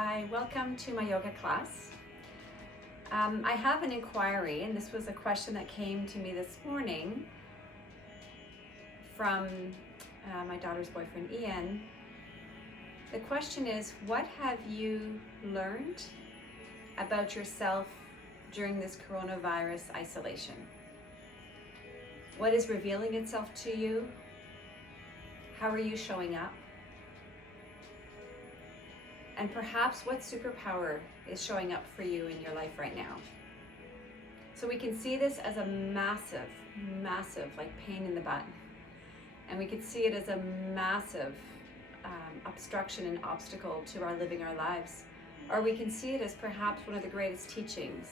Hi, welcome to my yoga class. I have an inquiry, and this was a question that came to me this morning from my daughter's boyfriend, Ian. The question is, what have you learned about yourself during this coronavirus isolation? What is revealing itself to you? How are you showing up? And perhaps what superpower is showing up for you in your life right now? So we can see this as a massive like pain in the butt. And we could see it as a massive obstruction and obstacle to our living our lives. Or we can see it as perhaps one of the greatest teachings,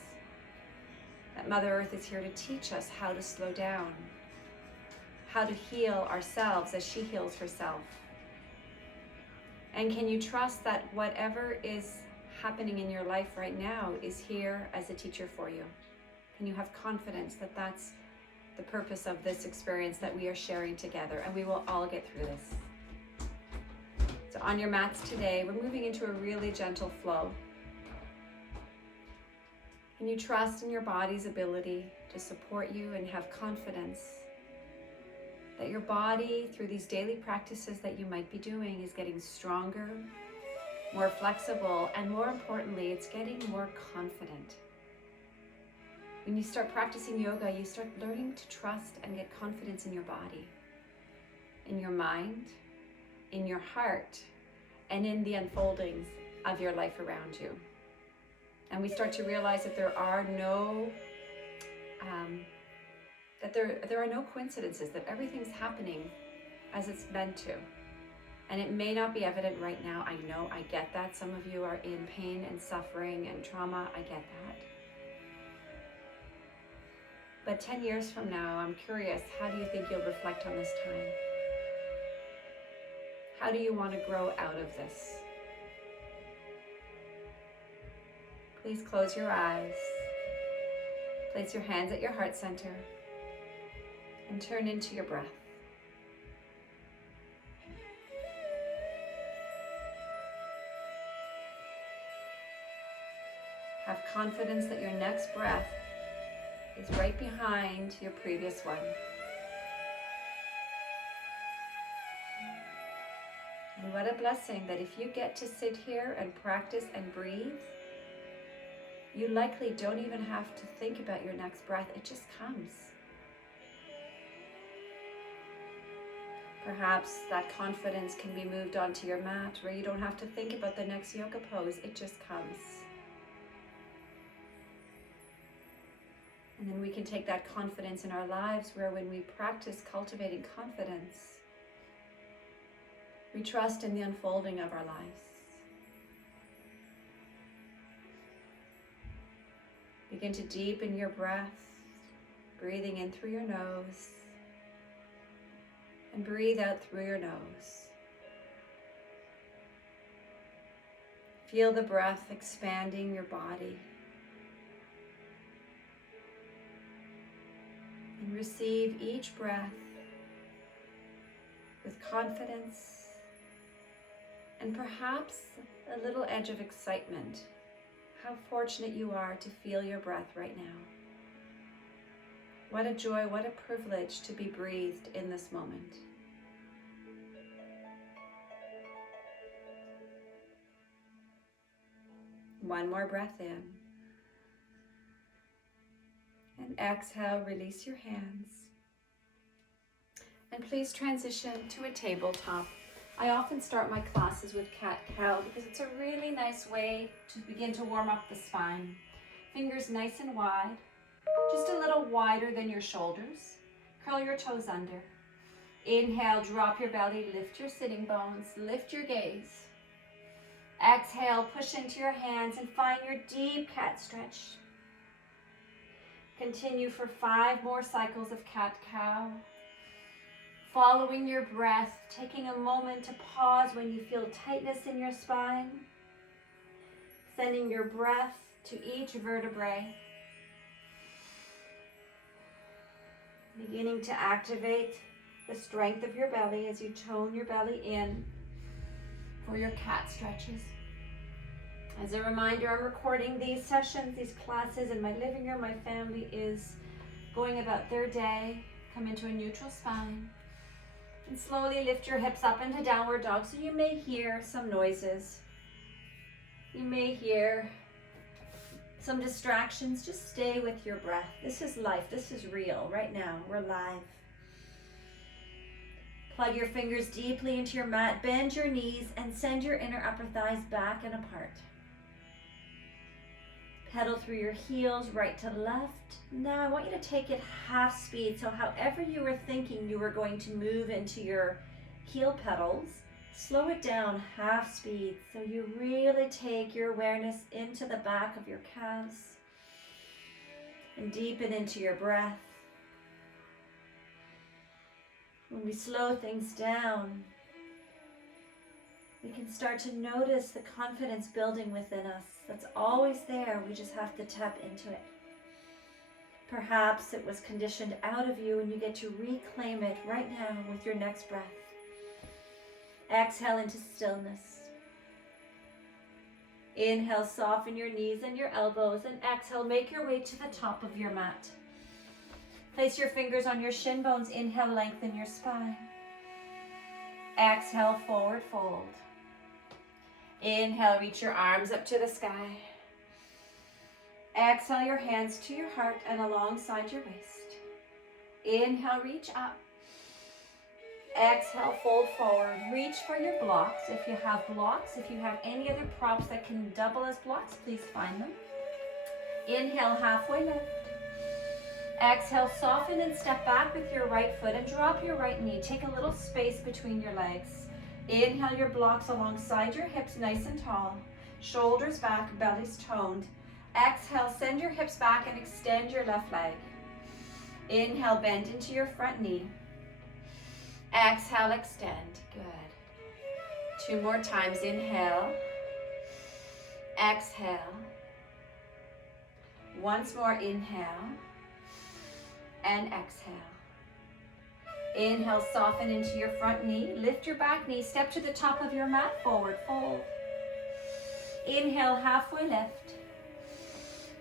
that Mother Earth is here to teach us how to slow down, how to heal ourselves as she heals herself. And can you trust that whatever is happening in your life right now is here as a teacher for you? Can you have confidence that that's the purpose of this experience that we are sharing together, and we will all get through this? So on your mats today, we're moving into a really gentle flow. Can you trust in your body's ability to support you and have confidence that your body, through these daily practices that you might be doing, is getting stronger, more flexible, and more importantly, it's getting more confident. When you start practicing yoga, you start learning to trust and get confidence in your body, in your mind, in your heart, and in the unfoldings of your life around you. And we start to realize that there are no there are no coincidences, that everything's happening as it's meant to. And it may not be evident right now. I know, I get that. Some of you are in pain and suffering and trauma. I get that. But 10 years from now, I'm curious, how do you think you'll reflect on this time? How do you want to grow out of this? Please close your eyes. Place your hands at your heart center and turn into your breath. Have confidence that your next breath is right behind your previous one. And what a blessing that if you get to sit here and practice and breathe, you likely don't even have to think about your next breath. It just comes. Perhaps that confidence can be moved onto your mat where you don't have to think about the next yoga pose. It just comes. And then we can take that confidence in our lives where when we practice cultivating confidence, we trust in the unfolding of our lives. Begin to deepen your breath, breathing in through your nose and breathe out through your nose. Feel the breath expanding your body. And receive each breath with confidence and perhaps a little edge of excitement. How fortunate you are to feel your breath right now. What a joy, what a privilege to be breathed in this moment. One more breath in. And exhale, release your hands. And please transition to a tabletop. I often start my classes with cat-cow because it's a really nice way to begin to warm up the spine. Fingers nice and wide, just a little wider than your shoulders. Curl your toes under. Inhale, drop your belly, lift your sitting bones, lift your gaze. Exhale, push into your hands and find your deep cat stretch. Continue for 5 more cycles of cat-cow. Following your breath, taking a moment to pause when you feel tightness in your spine. Sending your breath to each vertebrae. Beginning to activate the strength of your belly as you tone your belly in for your cat stretches. As a reminder, I'm recording these sessions, these classes in my living room. My family is going about their day. Come into a neutral spine. And slowly lift your hips up into downward dog. So you may hear some noises. You may hear some distractions. Just stay with your breath. This is life. This is real. Right now, we're live. Plug your fingers deeply into your mat. Bend your knees and send your inner upper thighs back and apart. Pedal through your heels, right to left. Now I want you to take it half speed. So however you were thinking you were going to move into your heel pedals, slow it down half speed. So you really take your awareness into the back of your calves and deepen into your breath. When we slow things down, we can start to notice the confidence building within us. That's always there. We just have to tap into it. Perhaps it was conditioned out of you and you get to reclaim it right now with your next breath. Exhale into stillness. Inhale, soften your knees and your elbows, and exhale, make your way to the top of your mat. Place your fingers on your shin bones. Inhale, lengthen your spine. Exhale, forward fold. Inhale, reach your arms up to the sky. Exhale, your hands to your heart and alongside your waist. Inhale, reach up. Exhale, fold forward. Reach for your blocks. If you have blocks, if you have any other props that can double as blocks, please find them. Inhale, halfway lift. Exhale, soften and step back with your right foot and drop your right knee. Take a little space between your legs. Inhale your blocks alongside your hips, nice and tall. Shoulders back, belly's toned. Exhale, send your hips back and extend your left leg. Inhale, bend into your front knee. Exhale, extend. Good. 2 more times. Inhale. Exhale. Once more. Inhale. And exhale. Inhale, soften into your front knee. Lift your back knee. Step to the top of your mat. Forward fold. Inhale, halfway lift.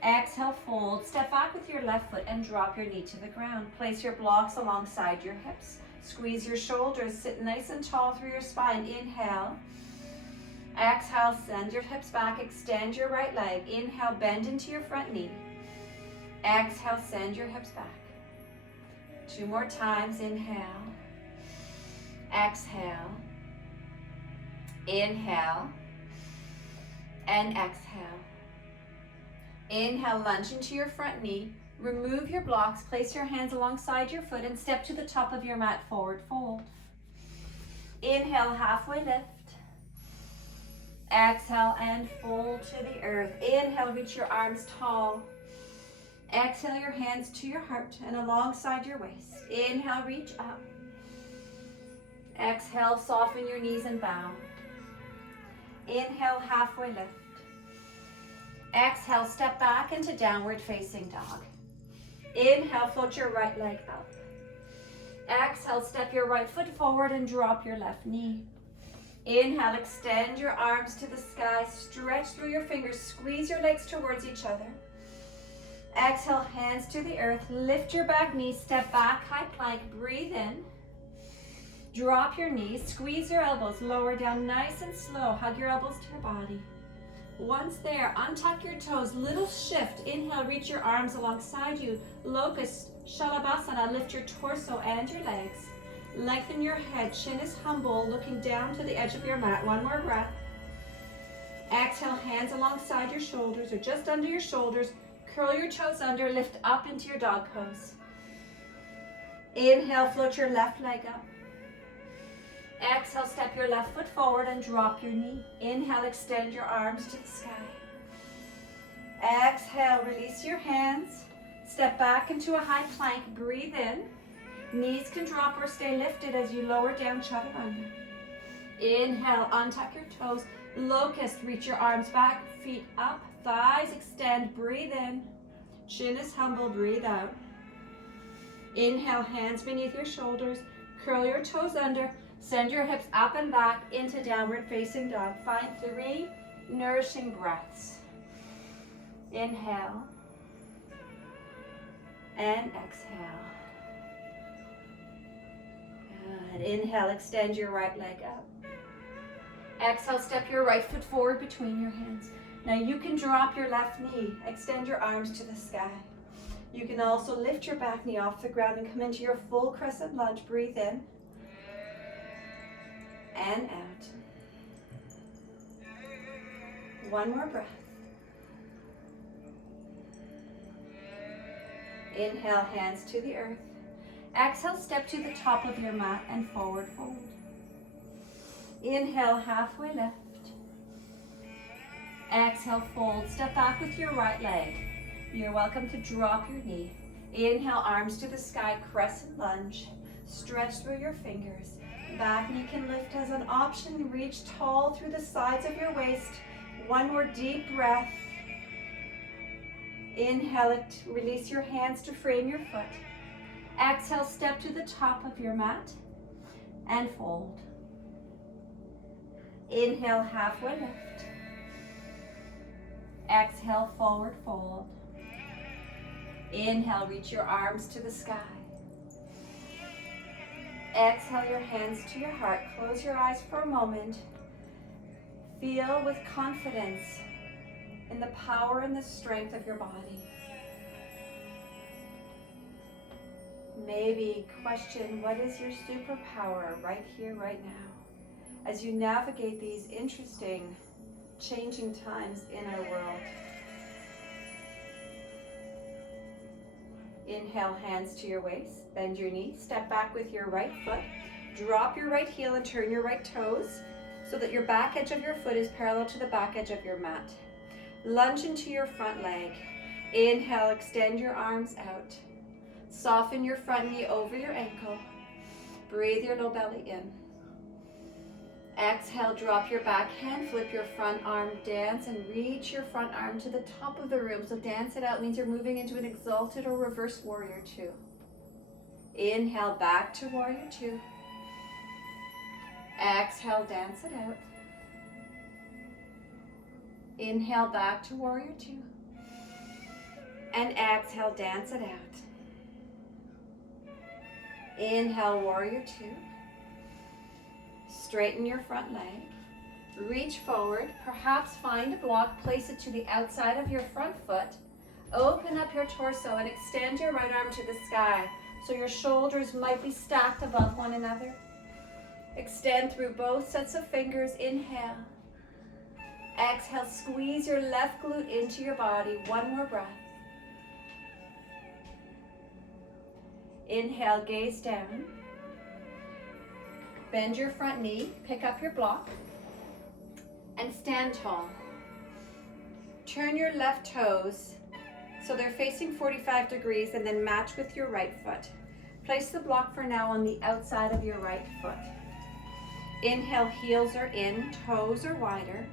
Exhale, fold. Step back with your left foot and drop your knee to the ground. Place your blocks alongside your hips. Squeeze your shoulders. Sit nice and tall through your spine. Inhale. Exhale, send your hips back. Extend your right leg. Inhale, bend into your front knee. Exhale, send your hips back. 2 more times. Inhale. Exhale. Inhale. And exhale. Inhale, lunge into your front knee. Remove your blocks. Place your hands alongside your foot and step to the top of your mat. Forward fold. Inhale, halfway lift. Exhale and fold to the earth. Inhale, reach your arms tall. Exhale, your hands to your heart and alongside your waist. Inhale, reach up. Exhale, soften your knees and bow. Inhale, halfway lift. Exhale, step back into downward facing dog. Inhale, float your right leg up. Exhale, step your right foot forward and drop your left knee. Inhale, extend your arms to the sky. Stretch through your fingers. Squeeze your legs towards each other. Exhale, hands to the earth. Lift your back knee. Step back, high plank. Breathe in. Drop your knees. Squeeze your elbows. Lower down nice and slow. Hug your elbows to your body. Once there, untuck your toes. Little shift. Inhale, reach your arms alongside you. Locust, Shalabhasana. Lift your torso and your legs. Lengthen your head. Chin is humble, looking down to the edge of your mat. 1 more breath. Exhale, hands alongside your shoulders or just under your shoulders. Curl your toes under. Lift up into your dog pose. Inhale, float your left leg up. Exhale, step your left foot forward and drop your knee. Inhale, extend your arms to the sky. Exhale, release your hands. Step back into a high plank. Breathe in. Knees can drop or stay lifted as you lower down chaturanga. Inhale, untuck your toes. Locust, reach your arms back, feet up, thighs extend. Breathe in. Chin is humble. Breathe out. Inhale, hands beneath your shoulders. Curl your toes under. Send your hips up and back into downward facing dog. Find 3, nourishing breaths. Inhale and exhale. Good. Inhale, extend your right leg up. Exhale, step your right foot forward between your hands. Now you can drop your left knee, extend your arms to the sky. You can also lift your back knee off the ground and come into your full crescent lunge. Breathe in and out. One more breath. Inhale, hands to the earth. Exhale, step to the top of your mat and forward fold. Inhale, halfway lift. Exhale, fold. Step back with your right leg. You're welcome to drop your knee. Inhale, arms to the sky, crescent lunge. Stretch through your fingers. Back knee can lift as an option. Reach tall through the sides of your waist. One more deep breath. Inhale it, release your hands to frame your foot. Exhale, step to the top of your mat and fold. Inhale, halfway lift. Exhale, forward fold. Inhale, reach your arms to the sky. Exhale, your hands to your heart. Close your eyes for a moment. Feel with confidence in the power and the strength of your body. Maybe question, what is your superpower right here, right now, as you navigate these interesting, changing times in our world. Inhale, hands to your waist, bend your knee, step back with your right foot, drop your right heel and turn your right toes so that your back edge of your foot is parallel to the back edge of your mat. Lunge into your front leg. Inhale, extend your arms out. Soften your front knee over your ankle. Breathe your low belly in. Exhale, drop your back hand, flip your front arm, dance, and reach your front arm to the top of the room. So dance it out means you're moving into an exalted or reverse warrior two. Inhale, back to warrior two. Exhale, dance it out. Inhale, back to warrior two. And exhale, dance it out. Inhale, warrior two. Straighten your front leg. Reach forward. Perhaps find a block. Place it to the outside of your front foot. Open up your torso and extend your right arm to the sky so your shoulders might be stacked above one another. Extend through both sets of fingers. Inhale. Exhale, squeeze your left glute into your body. One more breath. Inhale, gaze down. Bend your front knee, pick up your block, and stand tall. Turn your left toes so they're facing 45 degrees and then match with your right foot. Place the block for now on the outside of your right foot. Inhale, heels are in, toes are wider.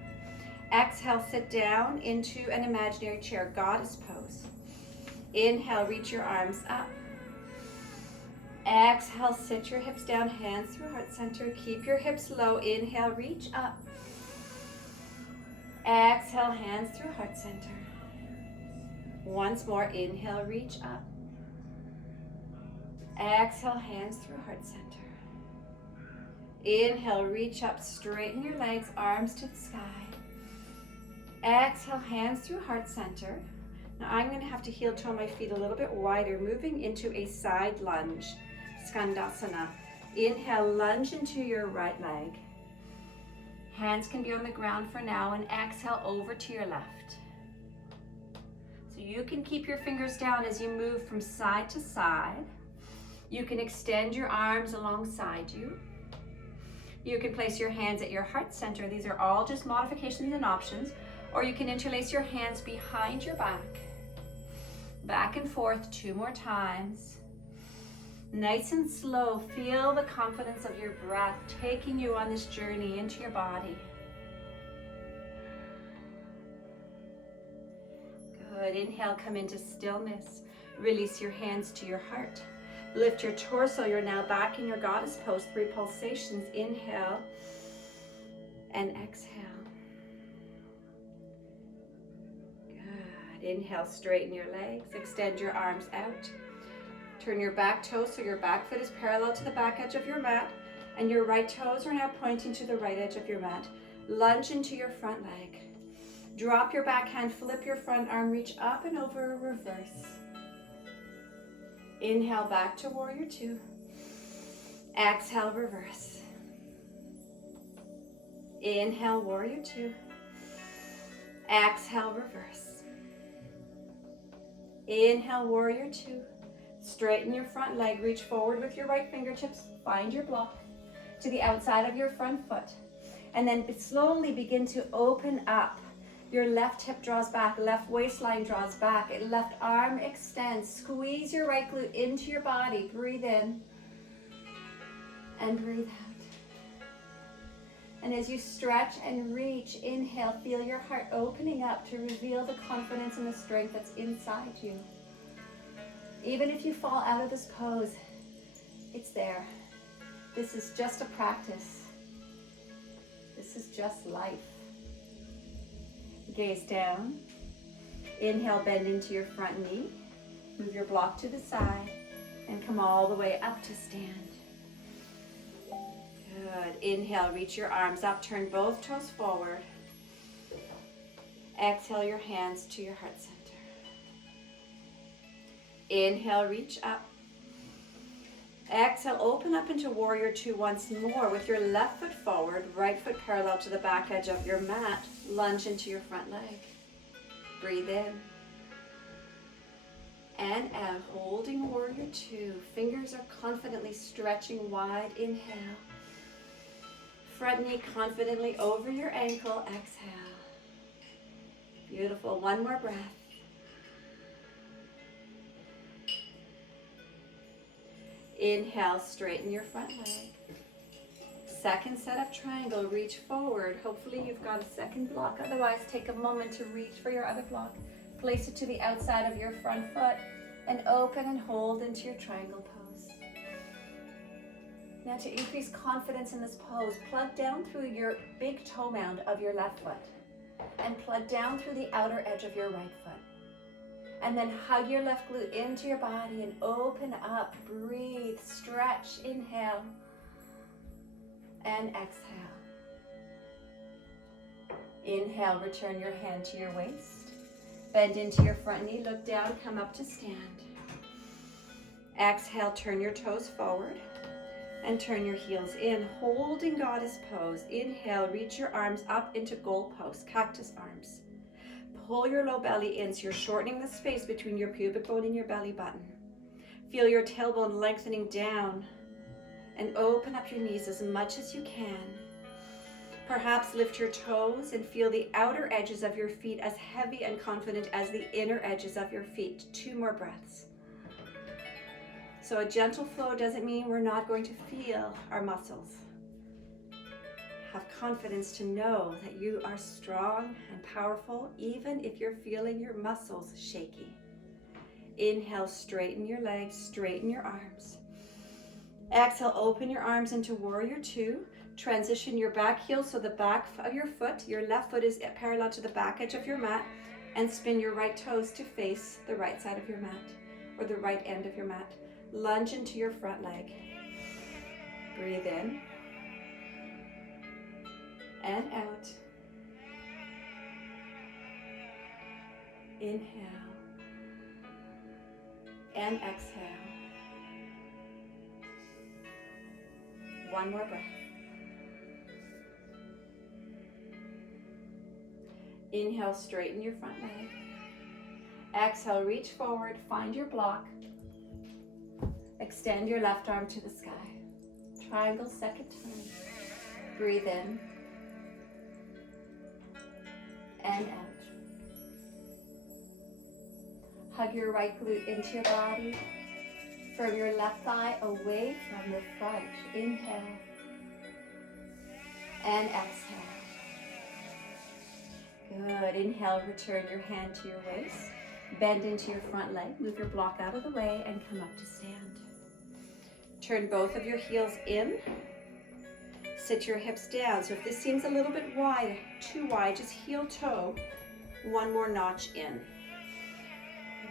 Exhale, sit down into an imaginary chair, goddess pose. Inhale, reach your arms up. Exhale, sit your hips down, hands through heart center. Keep your hips low. Inhale, reach up. Exhale, hands through heart center. Once more, inhale, reach up. Exhale, hands through heart center. Inhale, reach up, straighten your legs, arms to the sky. Exhale, hands through heart center. Now I'm going to have to heel toe my feet a little bit wider, moving into a side lunge, Skandasana. Inhale, lunge into your right leg. Hands can be on the ground for now, and exhale over to your left. So you can keep your fingers down as you move from side to side. You can extend your arms alongside you. You can place your hands at your heart center. These are all just modifications and options. Or you can interlace your hands behind your back. Back and forth 2 more times. Nice and slow. Feel the confidence of your breath taking you on this journey into your body. Good. Inhale, come into stillness. Release your hands to your heart. Lift your torso. You're now back in your goddess pose. 3 pulsations. Inhale and exhale. Inhale, straighten your legs, extend your arms out. Turn your back toes so your back foot is parallel to the back edge of your mat, and your right toes are now pointing to the right edge of your mat. Lunge into your front leg. Drop your back hand, flip your front arm, reach up and over, reverse. Inhale, back to warrior two. Exhale, reverse. Inhale, warrior two. Exhale, reverse. Inhale, warrior two. Straighten your front leg, reach forward with your right fingertips, find your block to the outside of your front foot. And then slowly begin to open up. Your left hip draws back, left waistline draws back, left arm extends. Squeeze your right glute into your body. Breathe in and breathe out. And as you stretch and reach, inhale, feel your heart opening up to reveal the confidence and the strength that's inside you. Even if you fall out of this pose, it's there. This is just a practice. This is just life. Gaze down. Inhale, bend into your front knee. Move your block to the side and come all the way up to stand. Good. Inhale, reach your arms up, turn both toes forward. Exhale your hands to your heart center. Inhale, reach up. Exhale, open up into warrior two once more with your left foot forward, right foot parallel to the back edge of your mat. Lunge into your front leg. Breathe in and out, holding warrior two. Fingers are confidently stretching wide. Inhale. Front knee confidently over your ankle. Exhale. Beautiful. One more breath. Inhale, straighten your front leg. Second set of triangle, reach forward. Hopefully you've got a second block. Otherwise, take a moment to reach for your other block. Place it to the outside of your front foot and open and hold into your triangle pose. Now to increase confidence in this pose, plug down through your big toe mound of your left foot and plug down through the outer edge of your right foot. And then hug your left glute into your body and open up, breathe, stretch, inhale, and exhale. Inhale, return your hand to your waist. Bend into your front knee, look down, come up to stand. Exhale, turn your toes forward and turn your heels in, holding goddess pose. Inhale, reach your arms up into goal pose, cactus arms. Pull your low belly in so you're shortening the space between your pubic bone and your belly button. Feel your tailbone lengthening down and open up your knees as much as you can. Perhaps lift your toes and feel the outer edges of your feet as heavy and confident as the inner edges of your feet. 2 more breaths. So a gentle flow doesn't mean we're not going to feel our muscles. Have confidence to know that you are strong and powerful, even if you're feeling your muscles shaky. Inhale, straighten your legs, straighten your arms. Exhale, open your arms into warrior two. Transition your back heel so the back of your foot, your left foot is parallel to the back edge of your mat, and spin your right toes to face the right side of your mat or the right end of your mat. Lunge into your front leg. Breathe in and out. Inhale and exhale. One more breath. Inhale, straighten your front leg. Exhale, reach forward, find your block. Extend your left arm to the sky. Triangle second time. Breathe in and out. Hug your right glute into your body. Firm your left thigh away from the front. Inhale and exhale. Good. Inhale, return your hand to your waist. Bend into your front leg. Move your block out of the way and come up to stand. Turn both of your heels in. Sit your hips down. So if this seems a little bit wide, too wide, just heel toe one more notch in.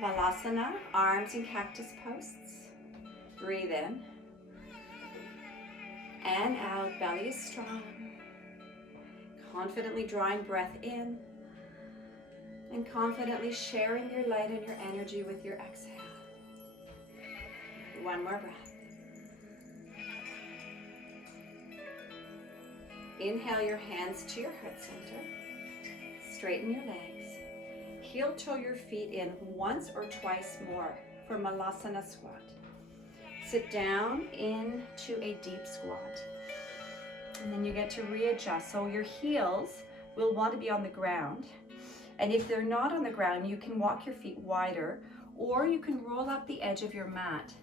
Malasana, arms in cactus posts. Breathe in and out, belly is strong. Confidently drawing breath in and confidently sharing your light and your energy with your exhale. One more breath. Inhale your hands to your heart center. Straighten your legs. Heel toe your feet in once or twice more for Malasana squat. Sit down into a deep squat. And then you get to readjust. So your heels will want to be on the ground. And if they're not on the ground, you can walk your feet wider, or you can roll up the edge of your mat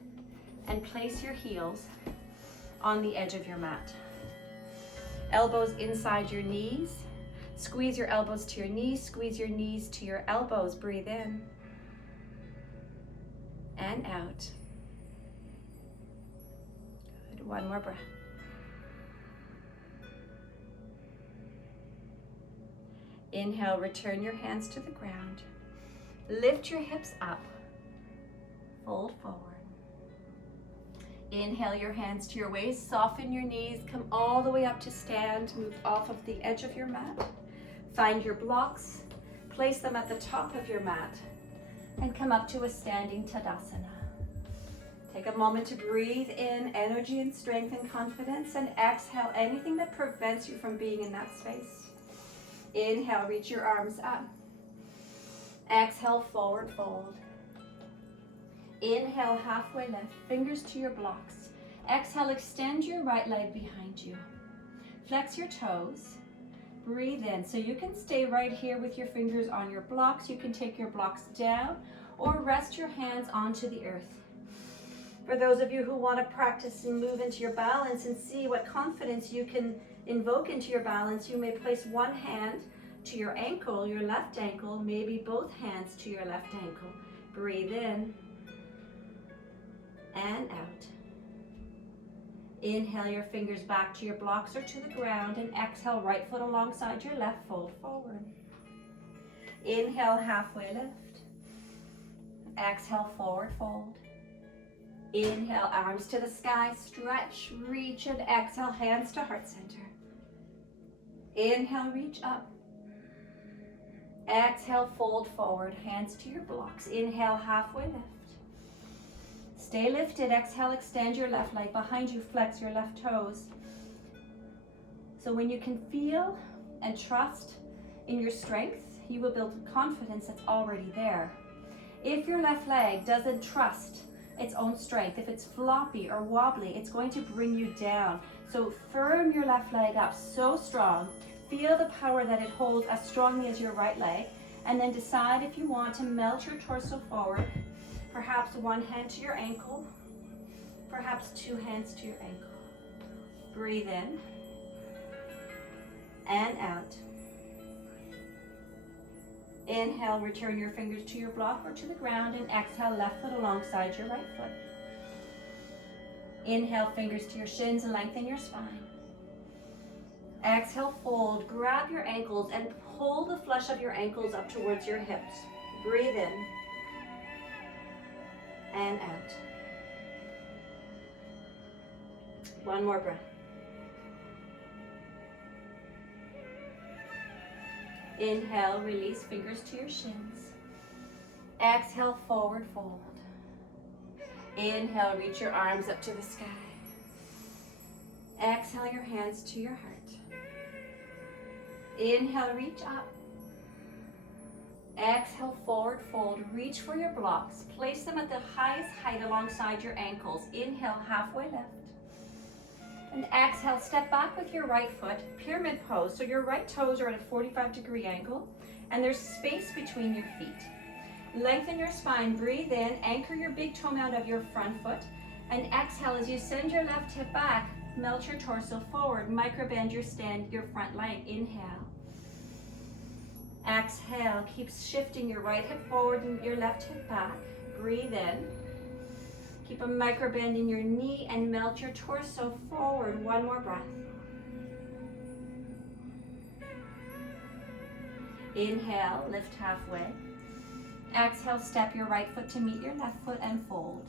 and place your heels on the edge of your mat. Elbows inside your knees. Squeeze your elbows to your knees. Squeeze your knees to your elbows. Breathe in and out. Good. One more breath. Inhale, return your hands to the ground. Lift your hips up. Fold forward. Inhale your hands to your waist. Soften your knees. Come all the way up to stand. Move off of the edge of your mat. Find your blocks. Place them at the top of your mat. And come up to a standing Tadasana. Take a moment to breathe in energy and strength and confidence, and exhale anything that prevents you from being in that space. Inhale, reach your arms up. Exhale, forward fold. Inhale, halfway lift, fingers to your blocks. Exhale, extend your right leg behind you. Flex your toes. Breathe in. So you can stay right here with your fingers on your blocks. You can take your blocks down or rest your hands onto the earth. For those of you who want to practice and move into your balance and see what confidence you can invoke into your balance, you may place one hand to your ankle, your left ankle, maybe both hands to your left ankle. Breathe in and out. Inhale your fingers back to your blocks or to the ground, and exhale right foot alongside your left, fold forward. Inhale, halfway lift. Exhale, forward fold. Inhale, arms to the sky, stretch, reach, and exhale, hands to heart center. Inhale, reach up. Exhale, fold forward, hands to your blocks. Inhale, halfway lift. Stay lifted. Exhale, extend your left leg behind you, flex your left toes. So when you can feel and trust in your strength, you will build confidence that's already there. If your left leg doesn't trust its own strength, if it's floppy or wobbly, it's going to bring you down. So firm your left leg up so strong. Feel the power that it holds as strongly as your right leg, and then decide if you want to melt your torso forward. Perhaps one hand to your ankle, perhaps two hands to your ankle. Breathe in and out. Inhale, return your fingers to your block or to the ground, and exhale, left foot alongside your right foot. Inhale, fingers to your shins, lengthen your spine. Exhale, fold, grab your ankles and pull the flesh of your ankles up towards your hips. Breathe in and out. One more breath. Inhale, release fingers to your shins. Exhale, forward fold. Inhale, reach your arms up to the sky. Exhale, your hands to your heart. Inhale, reach up. Exhale, forward fold. Reach for your blocks. Place them at the highest height alongside your ankles. Inhale, halfway lift. And exhale, step back with your right foot, pyramid pose. So your right toes are at a 45-degree angle, and there's space between your feet. Lengthen your spine, breathe in, anchor your big toe mound of your front foot, and exhale as you send your left hip back, melt your torso forward, microbend your front leg. Inhale. Exhale, keep shifting your right hip forward and your left hip back. Breathe in. Keep a micro bend in your knee and melt your torso forward. One more breath. Inhale, lift halfway. Exhale, step your right foot to meet your left foot and fold.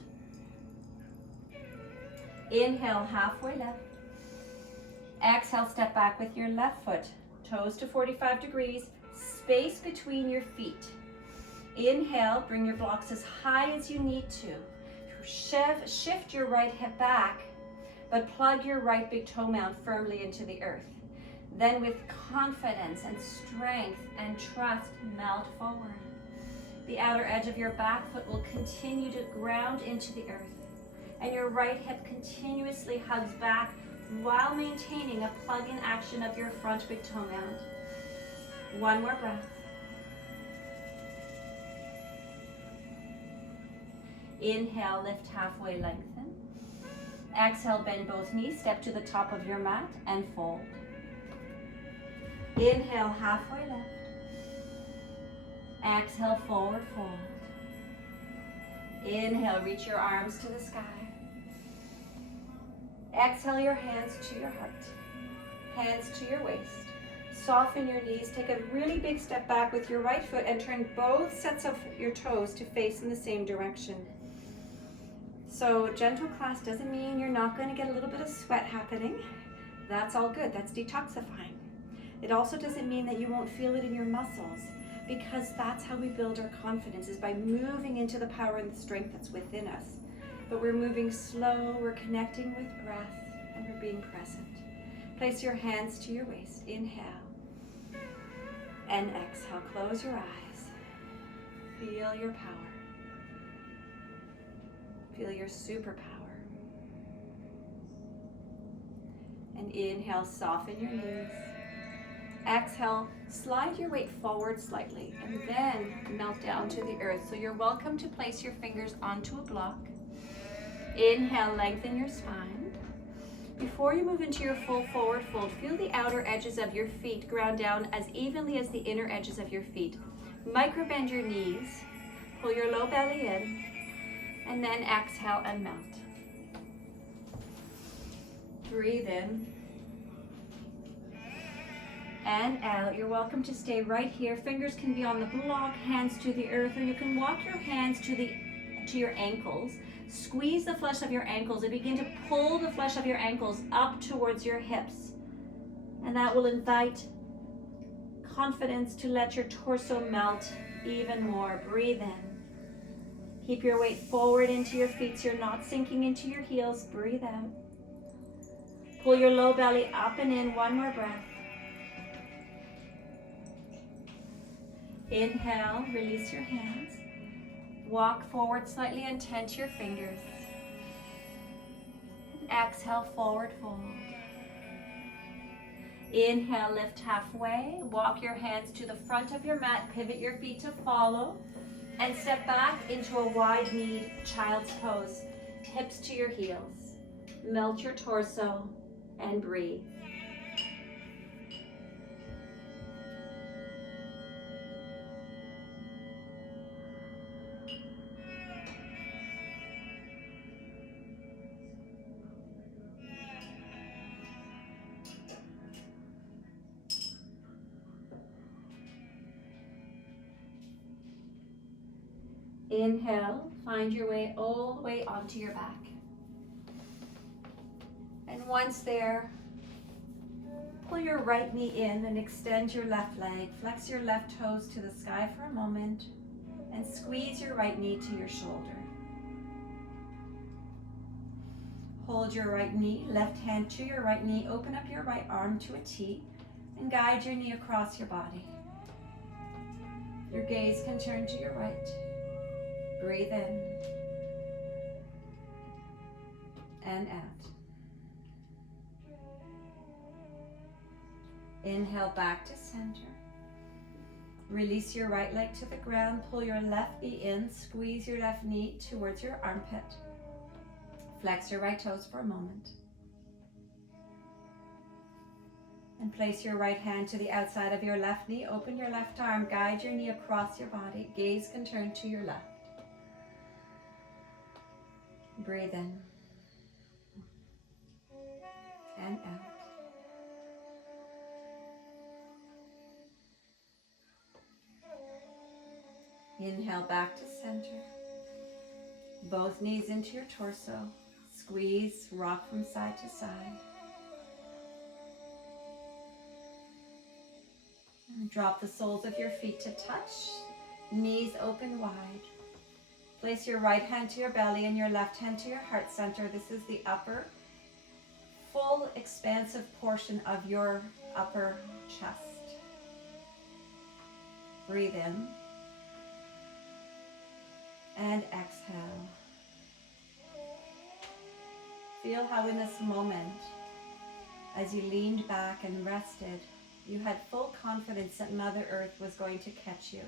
Inhale, halfway lift. Exhale, step back with your left foot, toes to 45 degrees, space between your feet. Inhale, bring your blocks as high as you need to. Shift your right hip back, but plug your right big toe mound firmly into the earth. Then with confidence and strength and trust, melt forward. The outer edge of your back foot will continue to ground into the earth, and your right hip continuously hugs back while maintaining a plug-in action of your front big toe mound. One more breath. Inhale, lift halfway, lengthen. Exhale, bend both knees, step to the top of your mat and fold. Inhale, halfway lift. Exhale, forward fold. Inhale, reach your arms to the sky. Exhale, your hands to your heart, hands to your waist. Soften your knees, take a really big step back with your right foot and turn both sets of your toes to face in the same direction. So gentle class doesn't mean you're not going to get a little bit of sweat happening. That's all good, that's detoxifying. It also doesn't mean that you won't feel it in your muscles, because that's how we build our confidence, is by moving into the power and the strength that's within us. But we're moving slow, we're connecting with breath, and we're being present. Place your hands to your waist. Inhale. And exhale. Close your eyes. Feel your power. Feel your superpower. And inhale, soften your knees. Exhale, slide your weight forward slightly, and then melt down to the earth. So you're welcome to place your fingers onto a block. Inhale, lengthen your spine. Before you move into your full forward fold, feel the outer edges of your feet ground down as evenly as the inner edges of your feet. Micro bend your knees, pull your low belly in, and then exhale and melt. Breathe in and out. You're welcome to stay right here. Fingers can be on the block, hands to the earth, or you can walk your hands to your ankles. Squeeze the flesh of your ankles and begin to pull the flesh of your ankles up towards your hips. And that will invite confidence to let your torso melt even more. Breathe in. Keep your weight forward into your feet so you're not sinking into your heels. Breathe out. Pull your low belly up and in. One more breath. Inhale, release your hands. Walk forward slightly and tense your fingers. Exhale, forward fold. Inhale, lift halfway. Walk your hands to the front of your mat. Pivot your feet to follow. And step back into a wide-kneed child's pose. Hips to your heels. Melt your torso and breathe. Inhale, find your way all the way onto your back. And once there, pull your right knee in and extend your left leg. Flex your left toes to the sky for a moment and squeeze your right knee to your shoulder. Hold your right knee, left hand to your right knee. Open up your right arm to a T and guide your knee across your body. Your gaze can turn to your right. Breathe in and out. Inhale back to center. Release your right leg to the ground. Pull your left knee in. Squeeze your left knee towards your armpit. Flex your right toes for a moment. And place your right hand to the outside of your left knee. Open your left arm. Guide your knee across your body. Gaze can turn to your left. Breathe in and out. Inhale back to center. Both knees into your torso. Squeeze, rock from side to side. And drop the soles of your feet to touch. Knees open wide. Place your right hand to your belly and your left hand to your heart center. This is the upper, full expansive portion of your upper chest. Breathe in and exhale. Feel how in this moment, as you leaned back and rested, you had full confidence that Mother Earth was going to catch you.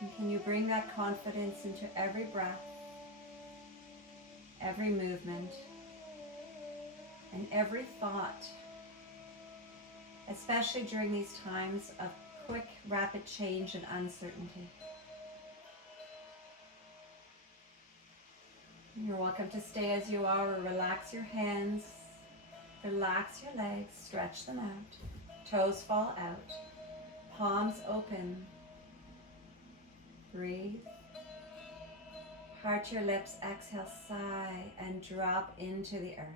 And can you bring that confidence into every breath, every movement, and every thought, especially during these times of quick, rapid change and uncertainty. You're welcome to stay as you are, or relax your hands, relax your legs, stretch them out, toes fall out, palms open. Breathe. Part your lips, exhale, sigh, and drop into the earth.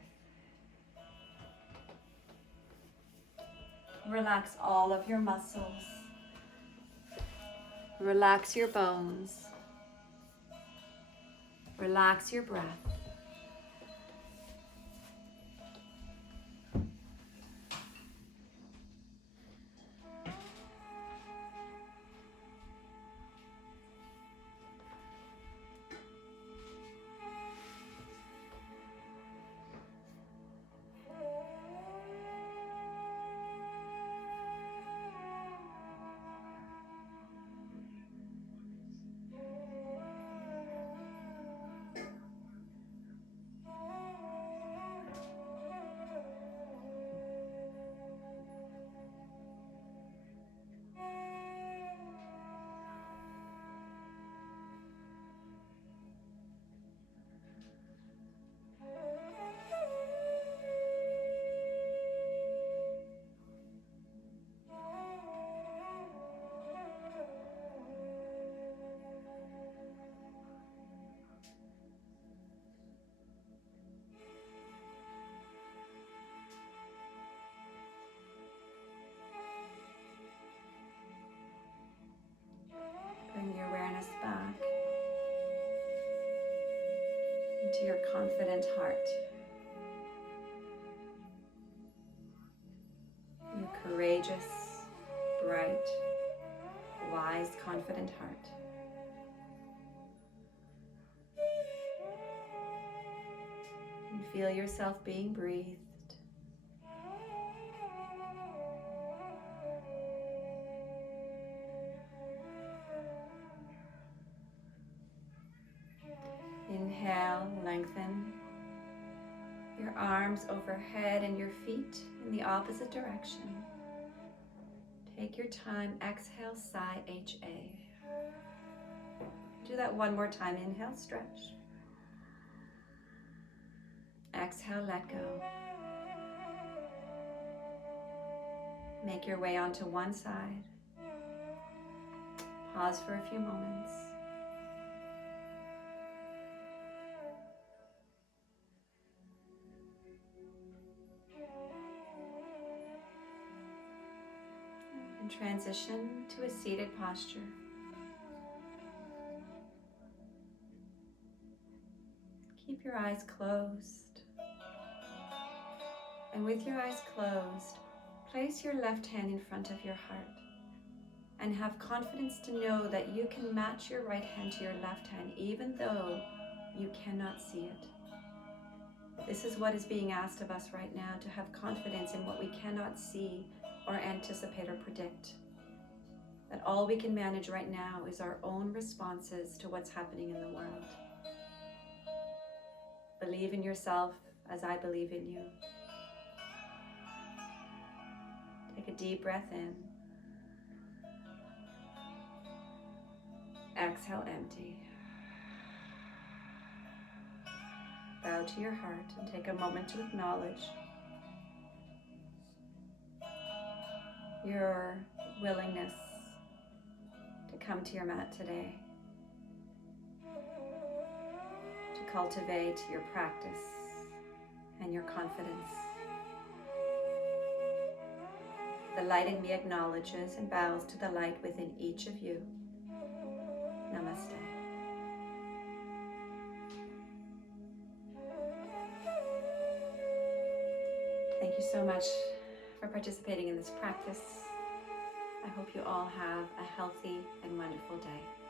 Relax all of your muscles. Relax your bones. Relax your breath. Bring your awareness back into your confident heart. Your courageous, bright, wise, confident heart. And feel yourself being breathed. Inhale, lengthen your arms overhead and your feet in the opposite direction. Take your time. Exhale, sigh, HA. Do that one more time. Inhale, stretch. Exhale, let go. Make your way onto one side. Pause for a few moments. And transition to a seated posture. Keep your eyes closed. And with your eyes closed, place your left hand in front of your heart and have confidence to know that you can match your right hand to your left hand even though you cannot see it. This is what is being asked of us right now, to have confidence in what we cannot see or anticipate or predict. That all we can manage right now is our own responses to what's happening in the world. Believe in yourself as I believe in you. Take a deep breath in. Exhale, empty. Bow to your heart and take a moment to acknowledge your willingness to come to your mat today, to cultivate your practice and your confidence. The light in me acknowledges and bows to the light within each of you. Namaste. Thank you so much for participating in this practice. I hope you all have a healthy and wonderful day.